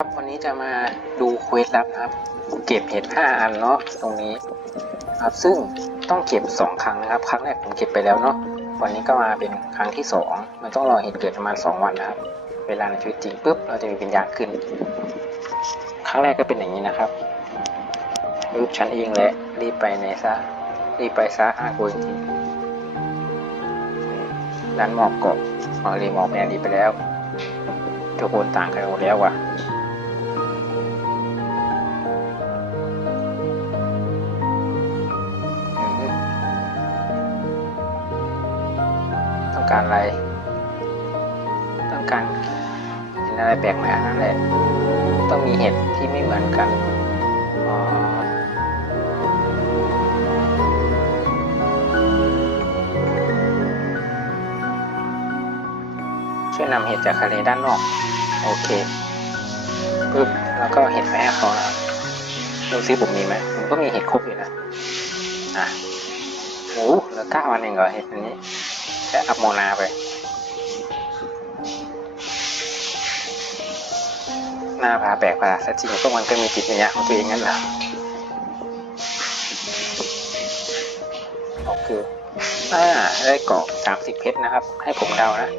ครับวันนี้จะมาดูเควสลับครับ เก็บเห็ด5อันเนาะตรงนี้ครับซึ่งต้องเก็บ 2 ครั้งนะครับ ครั้งแรกผมเก็บไปแล้วเนาะวันนี้ก็มาเป็นครั้งที่ 2 มันต้องรอเห็ดเกิดประมาณ 2 วันนะครับ เวลาในชีวิตจริงปุ๊บเราจะมีปัญญาขึ้น ครั้งแรกก็เป็นอย่างนี้นะครับรูปฉันเองแหละรีบไปไหนซะรีบไปซะอาโกจริงๆร้นหมอกเกาะหมอกรีหมอกแมรีไปแล้วทุกคนต่างกันหมดแล้วว่ะ การอะไร ต้องการเห็นอะไรแปลกใหม่นนั้นแหละ ต้องมีเห็ดที่ไม่เหมือนกันอ๋อช่วยนำเห็ดจากทะเลด้านนอก โอเคปึ๊บแล้วก็เห็ดไปให้เขานะครับดูซิผมมีไหมผมก็มีเห็ดครบอยู่นะอะโอ้เหลือเก้าวันเองเหรอเห็ดอันนี้ แต่อัพโมนาไป หน้าพาแปลกพาซะจริงๆพวกมันก็มีจิตวิญญาณของตัวเองนั่นแหละโอเคอ่าได้เกาะสามสิบเพชรนะครับ ให้ผมเดานะ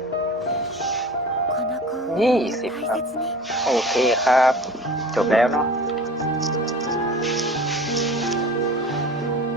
ยี่สิบครับ โอเคครับ จบแล้วเนาะ